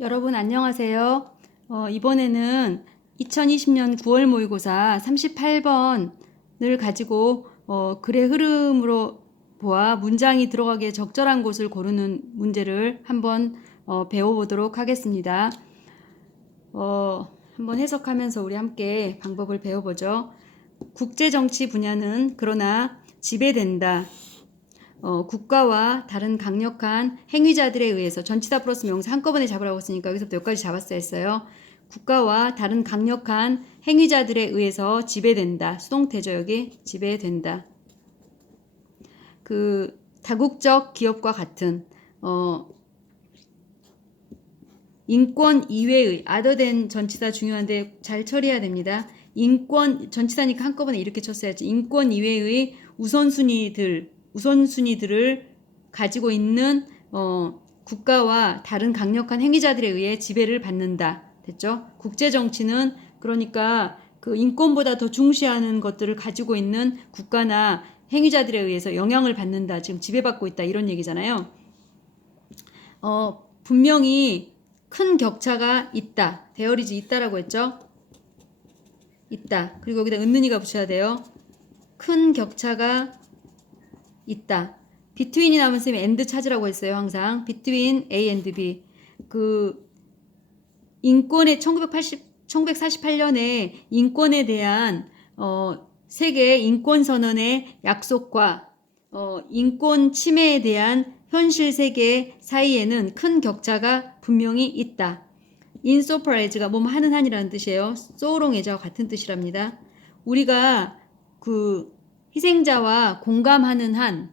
여러분 안녕하세요. 이번에는 2020년 9월 모의고사 38번을 가지고 글의 흐름으로 보아 문장이 들어가기에 적절한 곳을 고르는 문제를 한번 배워보도록 하겠습니다. 한번 해석하면서 우리 함께 방법을 배워보죠. 국제정치 분야는 그러나 지배된다. 국가와 다른 강력한 행위자들에 의해서 전치사 플러스 명사 한꺼번에 잡으라고 했으니까 여기서부터 여기까지 잡았어야 했어요. 국가와 다른 강력한 행위자들에 의해서 지배된다. 수동태죠. 여기 지배된다. 그 다국적 기업과 같은 인권 이외의 other than 전치사 중요한데 잘 처리해야 됩니다. 인권 전치사니까 한꺼번에 이렇게 쳤어야지. 인권 이외의 우선순위들을 가지고 있는 국가와 다른 강력한 행위자들에 의해 지배를 받는다. 됐죠? 국제정치는 그러니까 그 인권보다 더 중시하는 것들을 가지고 있는 국가나 행위자들에 의해서 영향을 받는다. 지금 지배받고 있다. 이런 얘기잖아요. 분명히 큰 격차가 있다. 대어리지 있다라고 했죠? 있다. 그리고 여기다 은는이가 붙여야 돼요. 큰 격차가 있다. between이 나오면 쌤이 and 찾으라고 했어요. 항상 between A and B. 그 인권의 1948년에 인권에 대한 세계 인권선언의 약속과 인권 침해에 대한 현실 세계 사이에는 큰 격차가 분명히 있다. insofar as가 뭐뭐 하는 한이라는 뜻이에요. so long as와 같은 뜻이랍니다. 우리가 그 희생자와 공감하는 한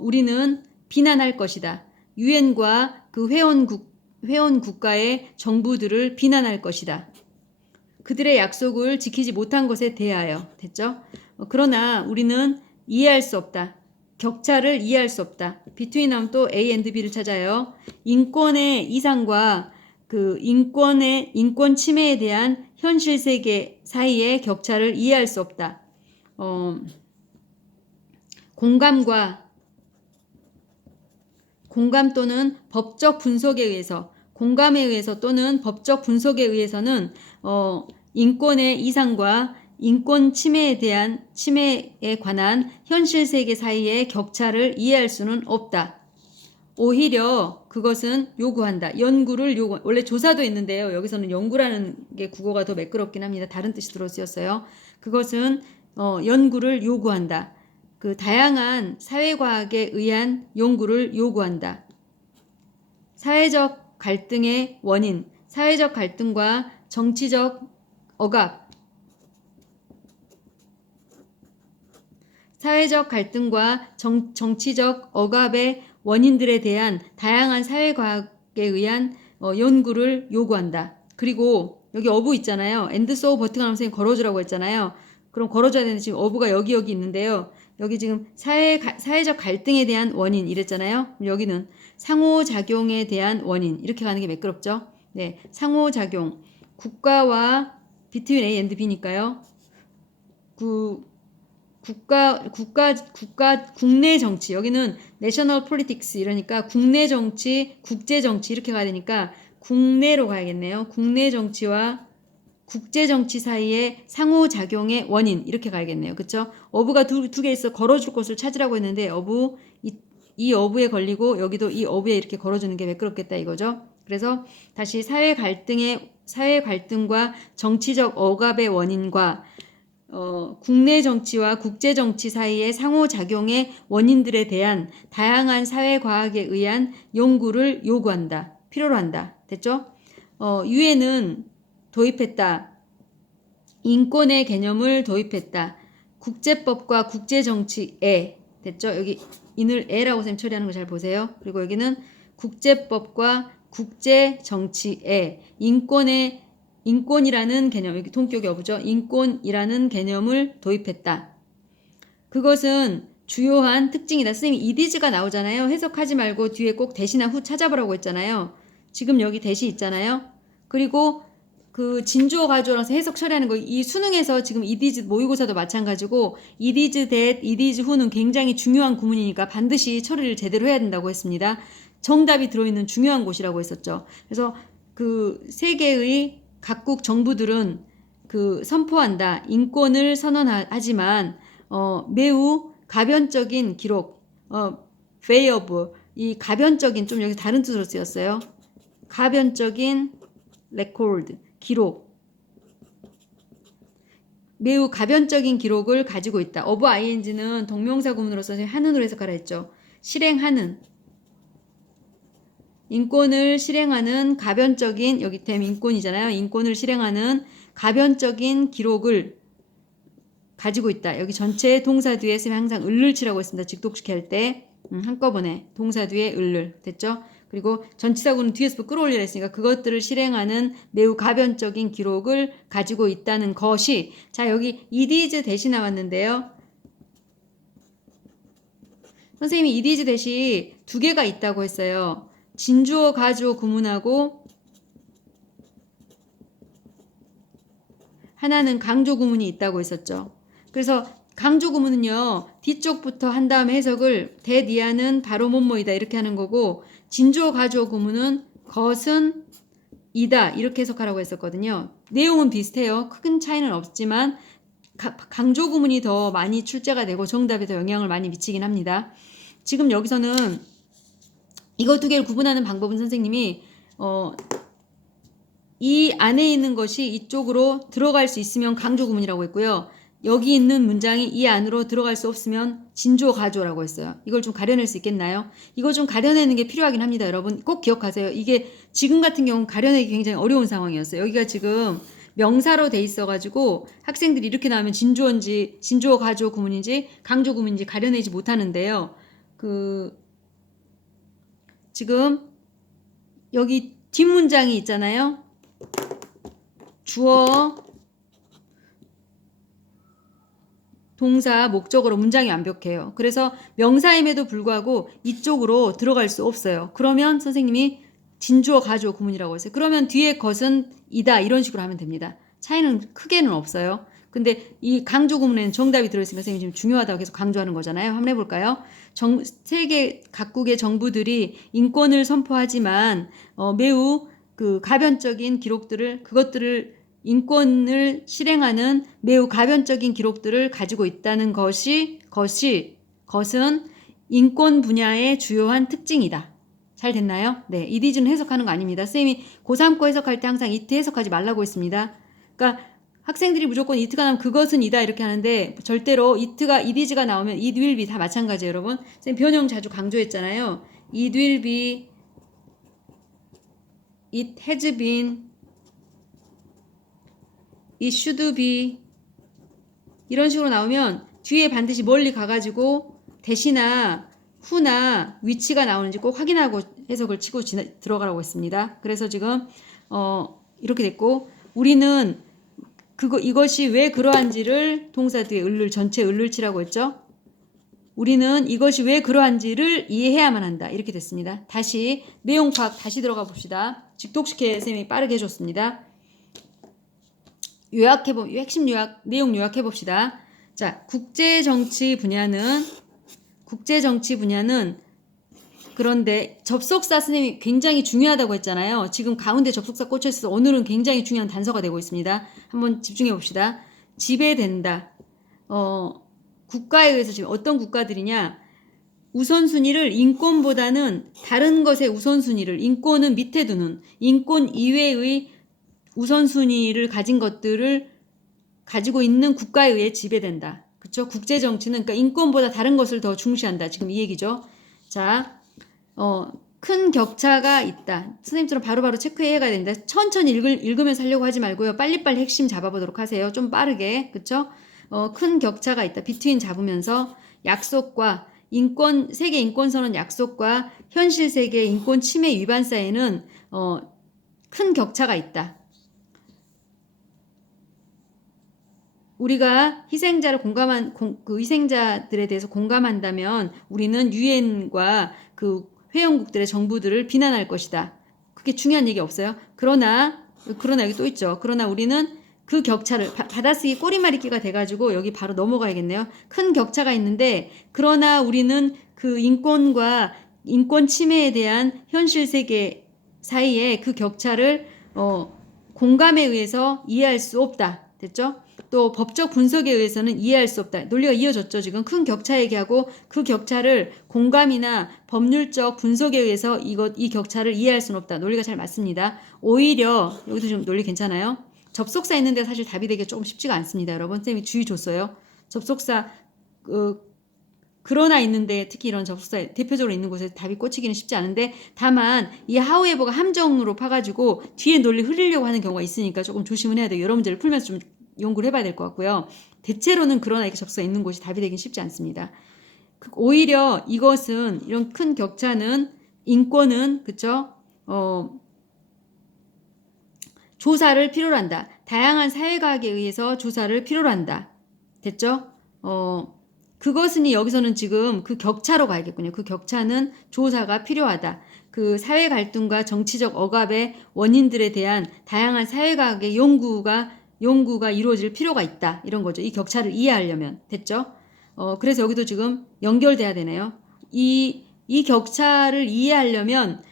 우리는 비난할 것이다. 유엔과 그 회원 국가의 정부들을 비난할 것이다. 그들의 약속을 지키지 못한 것에 대하여. 됐죠? 그러나 우리는 이해할 수 없다. 격차를 이해할 수 없다. between 나오면 또 A and B를 찾아요. 인권의 이상과 그 인권 침해에 대한 현실 세계 사이의 격차를 이해할 수 없다. 공감 또는 법적 분석에 의해서, 공감에 의해서 또는 법적 분석에 의해서는 인권의 이상과 인권 침해에 관한 현실 세계 사이의 격차를 이해할 수는 없다. 오히려 그것은 요구한다. 연구를 원래 조사도 있는데요. 여기서는 연구라는 게 국어가 더 매끄럽긴 합니다. 다른 뜻이 들어 쓰였어요. 그것은 연구를 요구한다. 그 다양한 사회과학에 의한 연구를 요구한다. 사회적 갈등의 원인, 사회적 갈등과 정치적 억압, 사회적 갈등과 정치적 억압의 원인들에 대한 다양한 사회과학에 의한 연구를 요구한다. 그리고 여기 어부 있잖아요. and so 버튼가 나오면 선생님 걸어주라고 했잖아요. 그럼 걸어줘야 되는데 지금 어부가 여기 있는데요. 여기 지금 사회적 갈등에 대한 원인 이랬잖아요. 여기는 상호작용에 대한 원인 이렇게 가는 게 매끄럽죠. 네, 상호작용 국가와 between A and B니까요. 국내 정치 여기는 national politics 이러니까 국내 정치, 국제 정치 이렇게 가야 되니까 국내로 가야겠네요. 국내 정치와 국제 정치 사이의 상호작용의 원인 이렇게 가야겠네요. 그쵸? 어부가 두 개 있어 걸어줄 곳을 찾으라고 했는데 이 어부에 걸리고 여기도 이 어부에 이렇게 걸어주는 게 매끄럽겠다 이거죠. 그래서 다시 사회 갈등과 정치적 억압의 원인과 국내 정치와 국제 정치 사이의 상호작용의 원인들에 대한 다양한 사회과학에 의한 연구를 요구한다. 필요로 한다. 됐죠? 유엔은 도입했다. 인권의 개념을 도입했다. 국제법과 국제정치에 됐죠? 여기 인을 에라고 선생님 처리하는 거 잘 보세요. 그리고 여기는 국제법과 국제정치에 인권이라는 개념, 여기 동격이 어부죠. 인권이라는 개념을 도입했다. 그것은 주요한 특징이다. 선생님이 이디즈가 나오잖아요. 해석하지 말고 뒤에 꼭 대시나 후 찾아보라고 했잖아요. 지금 여기 대시 있잖아요. 그리고 그 진주어 가주어라서 해석 처리하는 거 이 수능에서 지금 이디즈 모의고사도 마찬가지고 이디즈 that, 이디즈 who는 굉장히 중요한 구문이니까 반드시 처리를 제대로 해야 된다고 했습니다. 정답이 들어있는 중요한 곳이라고 했었죠. 그래서 그 세계의 각국 정부들은 그 선포한다. 인권을 선언하지만 매우 가변적인 기록, variable, 이 가변적인 좀 여기 다른 뜻으로 쓰였어요. 가변적인 record, 기록. 매우 가변적인 기록을 가지고 있다. of ing는 동명사 구문으로서 하는으로 해석하라 했죠. 실행하는. 인권을 실행하는 가변적인, 여기 댐 인권이잖아요. 인권을 실행하는 가변적인 기록을 가지고 있다. 여기 전체 동사 뒤에 쓰면 항상 을을 치라고 했습니다. 직독시키 할 때. 한꺼번에 동사 뒤에 을을. 됐죠? 그리고 전치사구는 뒤에서 끌어올리라 했으니까 그것들을 실행하는 매우 가변적인 기록을 가지고 있다는 것이, 자, 여기 it is 대시 나왔는데요. 선생님이 it is 대시 두 개가 있다고 했어요. 진주어, 가주어 구문하고 하나는 강조 구문이 있다고 했었죠. 그래서 강조 구문은요, 뒤쪽부터 한 다음에 해석을 대니아는 바로 뭐뭐이다 이렇게 하는 거고, 진주어, 가주어 구문은 것은 이다 이렇게 해석하라고 했었거든요. 내용은 비슷해요. 큰 차이는 없지만 강조 구문이 더 많이 출제가 되고 정답에 더 영향을 많이 미치긴 합니다. 지금 여기서는 이거 두 개를 구분하는 방법은 선생님이 이 안에 있는 것이 이쪽으로 들어갈 수 있으면 강조 구문이라고 했고요. 여기 있는 문장이 이 안으로 들어갈 수 없으면 진주어, 가주어라고 했어요. 이걸 좀 가려낼 수 있겠나요? 이거 좀 가려내는 게 필요하긴 합니다. 여러분 꼭 기억하세요. 이게 지금 같은 경우는 가려내기 굉장히 어려운 상황이었어요. 여기가 지금 명사로 돼 있어가지고 학생들이 이렇게 나오면 진주어인지 진주어, 가주어 구문인지 강조 구문인지 가려내지 못하는데요. 지금 여기 뒷문장이 있잖아요. 주어, 동사, 목적어로 문장이 완벽해요. 그래서 명사임에도 불구하고 이쪽으로 들어갈 수 없어요. 그러면 선생님이 진주어, 가주어 구문이라고 했어요. 그러면 뒤에 것은 이다 이런 식으로 하면 됩니다. 차이는 크게는 없어요. 근데 이 강조 구문에는 정답이 들어있으니까 선생님이 지금 중요하다고 계속 강조하는 거잖아요. 한번 해볼까요? 세계 각국의 정부들이 인권을 선포하지만 매우 그 가변적인 그것들을 인권을 실행하는 매우 가변적인 기록들을 가지고 있다는 것은 인권 분야의 주요한 특징이다. 잘 됐나요? 네, it is는 해석하는 거 아닙니다. 선생님이 고3 거 해석할 때 항상 it 해석하지 말라고 했습니다. 그러니까 학생들이 무조건 it가 나오면 그것은 이다 이렇게 하는데 절대로 it is가 나오면 it will be 다 마찬가지예요, 여러분. 선생님 변형 자주 강조했잖아요. it will be, it has been, it should be 이런 식으로 나오면 뒤에 반드시 멀리 가가지고 대시나 후나 위치가 나오는지 꼭 확인하고 해석을 치고 들어가라고 했습니다. 그래서 지금 이렇게 됐고, 우리는 이것이 왜 그러한지를 동사 뒤에 전체 을을 치라고 했죠. 우리는 이것이 왜 그러한지를 이해해야만 한다 이렇게 됐습니다. 다시 내용 파악 다시 들어가 봅시다. 직독시켜 선생님이 빠르게 해줬습니다. 핵심 내용 요약해 봅시다. 자, 국제정치 분야는 그런데 접속사 선생님이 굉장히 중요하다고 했잖아요. 지금 가운데 접속사 꽂혀 있어서 오늘은 굉장히 중요한 단서가 되고 있습니다. 한번 집중해 봅시다. 지배된다. 국가에 의해서 지금 어떤 국가들이냐? 우선순위를 인권보다는 다른 것의 우선순위를, 인권은 밑에 두는, 인권 이외의 우선순위를 가진 것들을 가지고 있는 국가에 의해 지배된다. 그렇죠? 국제정치는 그러니까 인권보다 다른 것을 더 중시한다. 지금 이 얘기죠. 자, 큰 격차가 있다. 선생님처럼 바로바로 체크해 가야 된다. 천천히 읽으면서 하려고 하지 말고요. 빨리빨리 핵심 잡아보도록 하세요. 좀 빠르게. 그렇죠? 큰 격차가 있다. 비트윈 잡으면서 약속과 세계 인권선언 약속과 현실 세계 인권 침해 위반 사이에는 큰 격차가 있다. 우리가 희생자들에 대해서 공감한다면 우리는 유엔과 그 회원국들의 정부들을 비난할 것이다. 그게 중요한 얘기 없어요. 그러나 여기 또 있죠. 그러나 우리는 그 격차를 받아쓰기 꼬리말잇기가 돼가지고 여기 바로 넘어가야겠네요. 큰 격차가 있는데 그러나 우리는 그 인권과 인권 침해에 대한 현실 세계 사이에 그 격차를 공감에 의해서 이해할 수 없다. 됐죠? 또 법적 분석에 의해서는 이해할 수 없다. 논리가 이어졌죠. 지금 큰 격차 얘기하고 그 격차를 공감이나 법률적 분석에 의해서 이 격차를 이해할 수는 없다. 논리가 잘 맞습니다. 오히려 여기도 좀 논리 괜찮아요? 접속사 있는데 사실 답이 되기 조금 쉽지가 않습니다. 여러분 쌤이 주의 줬어요. 접속사 그러나 있는데 특히 이런 접속사 대표적으로 있는 곳에 답이 꽂히기는 쉽지 않은데 다만 이 however가 함정으로 파가지고 뒤에 논리 흐리려고 하는 경우가 있으니까 조금 조심은 해야 돼요. 여러 문제를 풀면서 좀 연구를 해봐야 될 것 같고요. 대체로는 그러나 이렇게 접속사 있는 곳이 답이 되긴 쉽지 않습니다. 오히려 이것은 이런 큰 격차는 인권은 그쵸? 조사를 필요로 한다. 다양한 사회과학에 의해서 조사를 필요로 한다. 됐죠? 그것은이 여기서는 지금 그 격차로 가야겠군요. 그 격차는 조사가 필요하다. 그 사회 갈등과 정치적 억압의 원인들에 대한 다양한 사회과학의 연구가 이루어질 필요가 있다. 이런 거죠. 이 격차를 이해하려면. 됐죠? 그래서 여기도 지금 연결돼야 되네요. 이 격차를 이해하려면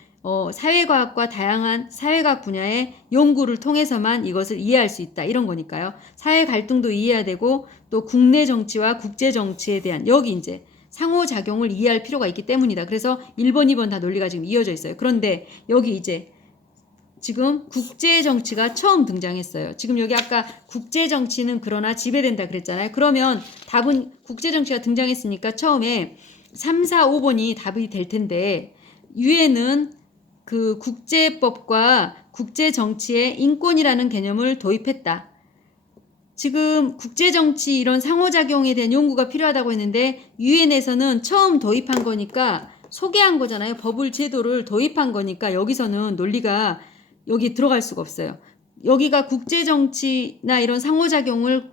사회과학과 다양한 사회과학 분야의 연구를 통해서만 이것을 이해할 수 있다. 이런 거니까요. 사회 갈등도 이해해야 되고 또 국내 정치와 국제 정치에 대한 여기 이제 상호작용을 이해할 필요가 있기 때문이다. 그래서 1번, 2번 다 논리가 지금 이어져 있어요. 그런데 여기 이제 지금 국제 정치가 처음 등장했어요. 지금 여기 아까 국제 정치는 그러나 지배된다 그랬잖아요. 그러면 답은 국제 정치가 등장했으니까 처음에 3, 4, 5번이 답이 될 텐데 유엔은 그 국제법과 국제 정치에 인권이라는 개념을 도입했다. 지금 국제 정치 이런 상호작용에 대한 연구가 필요하다고 했는데 유엔에서는 처음 도입한 거니까 소개한 거잖아요. 법을 제도를 도입한 거니까 여기서는 논리가 여기 들어갈 수가 없어요. 여기가 국제 정치나 이런 상호작용을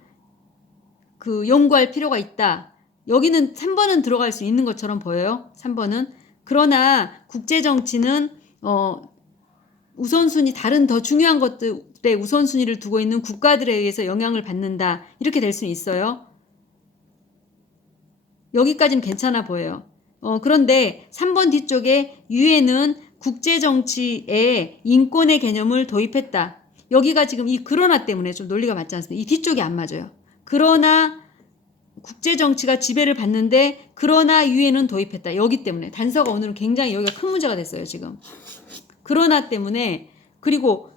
그 연구할 필요가 있다. 여기는 3번은 들어갈 수 있는 것처럼 보여요. 3번은. 그러나 국제 정치는 우선순위 다른 더 중요한 것들의 우선순위를 두고 있는 국가들에 의해서 영향을 받는다. 이렇게 될 수 있어요. 여기까지는 괜찮아 보여요. 그런데 3번 뒤쪽에 유엔은 국제정치에 인권의 개념을 도입했다. 여기가 지금 이 그러나 때문에 좀 논리가 맞지 않습니다. 이 뒤쪽이 안 맞아요. 그러나 국제정치가 지배를 받는데 그러나 유엔은 도입했다. 여기 때문에 단서가 오늘은 굉장히 여기가 큰 문제가 됐어요. 지금. 그러나 때문에 그리고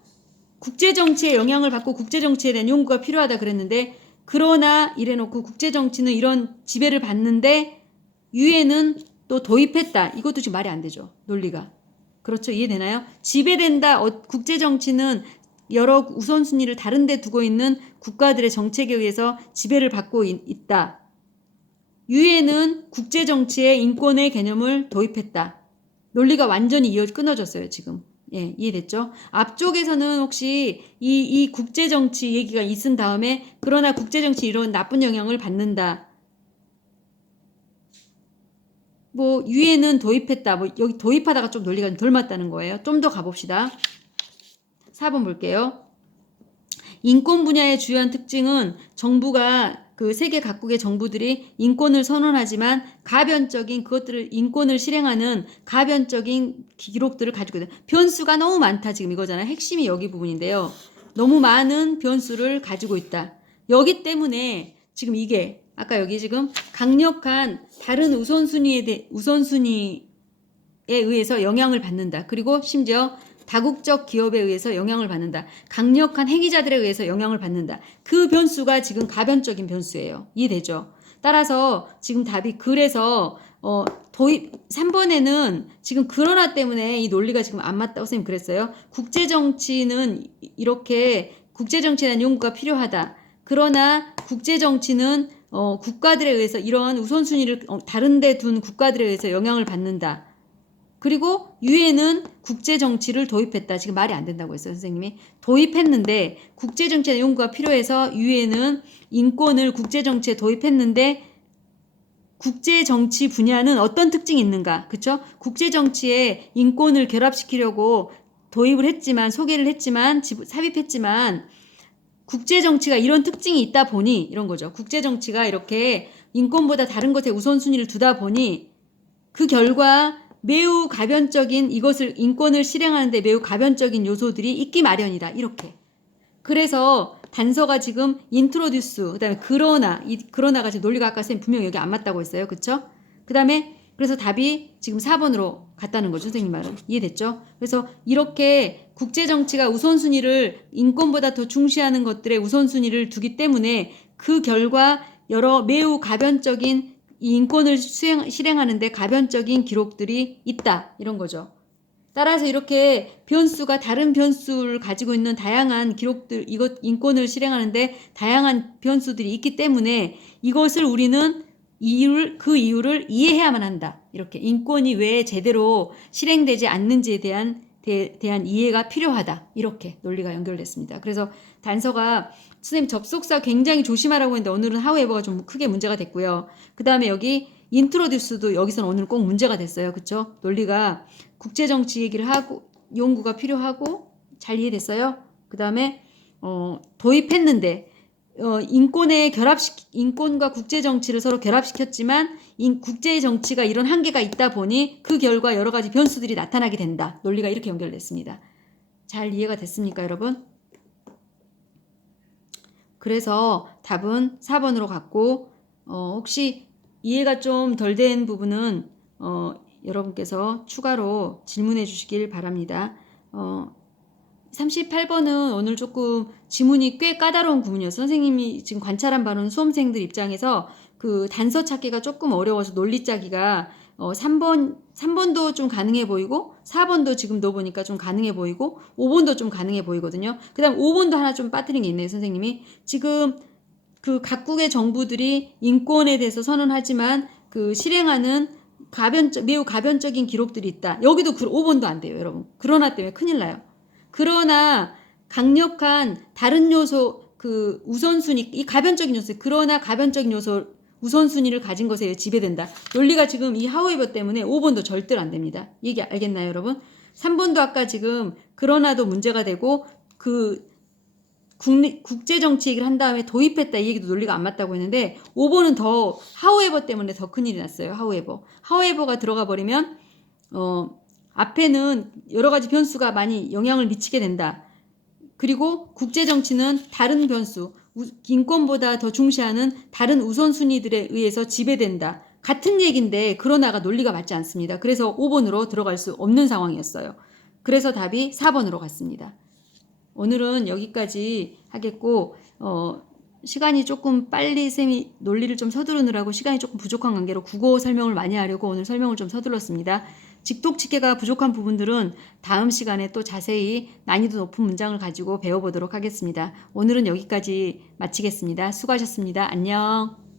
국제정치에 영향을 받고 국제정치에 대한 연구가 필요하다 그랬는데 그러나 이래놓고 국제정치는 이런 지배를 받는데 유엔은 또 도입했다. 이것도 지금 말이 안 되죠. 논리가. 그렇죠. 이해되나요? 지배된다. 국제정치는 여러 우선순위를 다른 데 두고 있는 국가들의 정책에 의해서 지배를 받고 있다. 유엔은 국제정치에 인권의 개념을 도입했다. 논리가 완전히 끊어졌어요, 지금. 예, 이해됐죠? 앞쪽에서는 혹시 이 국제정치 얘기가 있은 다음에 그러나 국제정치 이런 나쁜 영향을 받는다. 뭐 유엔은 도입했다. 뭐 여기 도입하다가 좀 논리가 덜 맞다는 거예요. 좀 더 가봅시다. 4번 볼게요. 인권 분야의 주요한 특징은 정부가 그 세계 각국의 정부들이 인권을 선언하지만 가변적인 인권을 실행하는 가변적인 기록들을 가지고 있다. 변수가 너무 많다 지금 이거잖아요. 핵심이 여기 부분인데요. 너무 많은 변수를 가지고 있다. 여기 때문에 지금 이게 아까 여기 지금 강력한 다른 우선순위에 의해서 영향을 받는다. 그리고 심지어 다국적 기업에 의해서 영향을 받는다. 강력한 행위자들에 의해서 영향을 받는다. 그 변수가 지금 가변적인 변수예요. 이해되죠? 따라서 지금 답이 그래서 3번에는 지금 그러나 때문에 이 논리가 지금 안 맞다고 선생님 그랬어요. 국제정치는 이렇게 국제정치에 대한 연구가 필요하다. 그러나 국제정치는 국가들에 의해서 이러한 우선순위를 다른 데 둔 국가들에 의해서 영향을 받는다. 그리고 유엔은 국제정치를 도입했다. 지금 말이 안 된다고 했어요. 선생님이. 도입했는데 국제정치의 연구가 필요해서 유엔은 인권을 국제정치에 도입했는데 국제정치 분야는 어떤 특징이 있는가? 그쵸? 국제정치에 인권을 결합시키려고 도입을 했지만 소개를 했지만 삽입했지만 국제정치가 이런 특징이 있다 보니 이런 거죠. 국제정치가 이렇게 인권보다 다른 것에 우선순위를 두다 보니 그 결과 매우 가변적인 이것을 인권을 실행하는데 매우 가변적인 요소들이 있기 마련이다. 이렇게. 그래서 단서가 지금 introduce, 그다음에 그러나, 이 그러나가 지금 논리가 아까 선생님 분명히 여기 안 맞다고 했어요. 그쵸? 그다음에 그래서 답이 지금 4번으로 갔다는 거죠. 선생님 말은. 이해됐죠? 그래서 이렇게 국제정치가 우선순위를 인권보다 더 중시하는 것들의 우선순위를 두기 때문에 그 결과 여러 매우 가변적인 이 인권을 실행하는데 가변적인 기록들이 있다. 이런 거죠. 따라서 이렇게 변수가 다른 변수를 가지고 있는 다양한 기록들, 이것 인권을 실행하는데 다양한 변수들이 있기 때문에 이것을 우리는 그 이유를 이해해야만 한다. 이렇게 인권이 왜 제대로 실행되지 않는지에 대한 이해가 필요하다. 이렇게 논리가 연결됐습니다. 그래서 단서가 선생님 접속사 굉장히 조심하라고 했는데 오늘은 however가 좀 크게 문제가 됐고요. 그 다음에 여기 introduce도 여기서는 오늘 꼭 문제가 됐어요. 그쵸? 논리가 국제정치 얘기를 하고 연구가 필요하고 잘 이해됐어요? 그 다음에 도입했는데 인권과 국제정치를 서로 결합시켰지만 국제정치가 이런 한계가 있다 보니 그 결과 여러 가지 변수들이 나타나게 된다. 논리가 이렇게 연결됐습니다. 잘 이해가 됐습니까, 여러분? 그래서 답은 4번으로 갔고 혹시 이해가 좀 덜 된 부분은 여러분께서 추가로 질문해 주시길 바랍니다. 38번은 오늘 조금 지문이 꽤 까다로운 구문이었어요. 선생님이 지금 관찰한 바로는 수험생들 입장에서 그 단서 찾기가 조금 어려워서 논리 짜기가 3번도 좀 가능해 보이고 4번도 지금 넣어보니까 좀 가능해 보이고 5번도 좀 가능해 보이거든요. 그 다음 5번도 하나 좀 빠뜨린 게 있네요. 선생님이 지금 그 각국의 정부들이 인권에 대해서 선언하지만 그 실행하는 매우 가변적인 기록들이 있다. 여기도 5번도 안 돼요, 여러분. 그러나 때문에 큰일 나요. 그러나 강력한 다른 요소 그 우선순위 이 가변적인 요소 그러나 가변적인 요소 우선순위를 가진 것에 지배된다. 논리가 지금 이 however 때문에 5번도 절대로 안 됩니다. 얘기 알겠나요, 여러분? 3번도 아까 지금 그러나도 문제가 되고 그 국제정치 얘기를 한 다음에 도입했다 이 얘기도 논리가 안 맞다고 했는데 5번은 더 however 때문에 더 큰일이 났어요. however가 들어가 버리면 앞에는 여러 가지 변수가 많이 영향을 미치게 된다. 그리고 국제정치는 다른 변수, 인권보다 더 중시하는 다른 우선순위들에 의해서 지배된다. 같은 얘기인데 그러나가 논리가 맞지 않습니다. 그래서 5번으로 들어갈 수 없는 상황이었어요. 그래서 답이 4번으로 갔습니다. 오늘은 여기까지 하겠고 시간이 조금 빨리 쌤이 논리를 좀 서두르느라고 시간이 조금 부족한 관계로 국어 설명을 많이 하려고 오늘 설명을 좀 서둘렀습니다. 직독직계가 부족한 부분들은 다음 시간에 또 자세히 난이도 높은 문장을 가지고 배워보도록 하겠습니다. 오늘은 여기까지 마치겠습니다. 수고하셨습니다. 안녕.